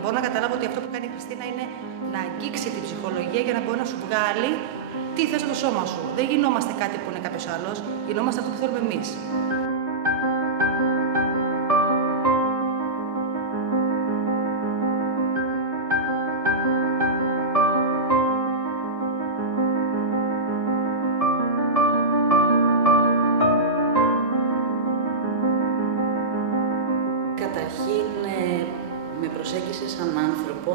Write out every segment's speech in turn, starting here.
Μπορώ να καταλάβω ότι αυτό που κάνει η Χριστίνα είναι να αγγίξει την ψυχολογία για να μπορεί να σου βγάλει τι θες στο σώμα σου. Δεν γινόμαστε κάτι που είναι κάποιος άλλος, γινόμαστε αυτό που θέλουμε εμείς. Καταρχήν με προσέγγισε σαν άνθρωπο,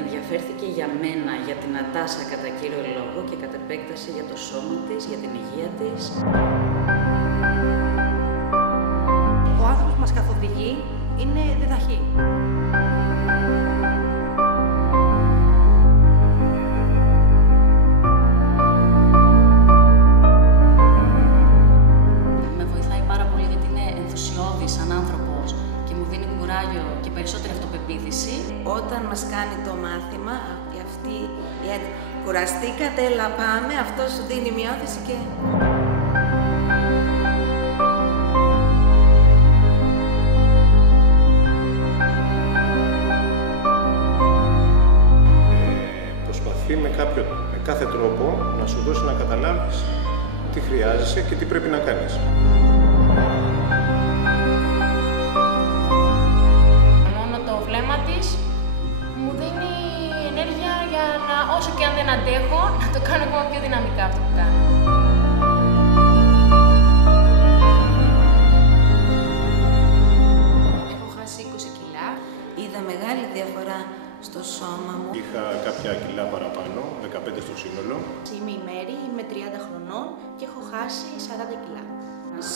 ενδιαφέρθηκε για μένα, για την Νατάσα κατά κύριο λόγο και κατ' επέκταση για το σώμα της, για την υγεία της. Ο άνθρωπος που μας καθοδηγεί είναι διδαχή. Με βοηθάει πάρα πολύ γιατί είναι ενθουσιώδης σαν άνθρωπος και μου δίνει κουράγιο και περισσότερη αυτοπεποίθηση. Όταν μας κάνει το μάθημα, αυτή κουραστήκατε, έλα πάμε, αυτό σου δίνει μια όθηση και... Προσπαθεί με κάθε τρόπο να σου δώσει να καταλάβεις τι χρειάζεσαι και τι πρέπει να κάνεις. Μόνο το βλέμμα της μου δίνει ενέργεια για να, όσο και αν δεν αντέχω, να το κάνω ακόμα πιο δυναμικά αυτό που κάνω. Έχω χάσει 20 κιλά, είδα μεγάλη διαφορά στο σώμα μου. Είχα κάποια κιλά παραπάνω, 15 στο σύνολο. Είμαι η Μέρη, είμαι 30 χρονών και έχω χάσει 40 κιλά. Μας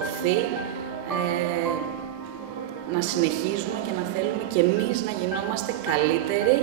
οθεί να συνεχίζουμε και να θέλουμε και εμείς να γινόμαστε καλύτεροι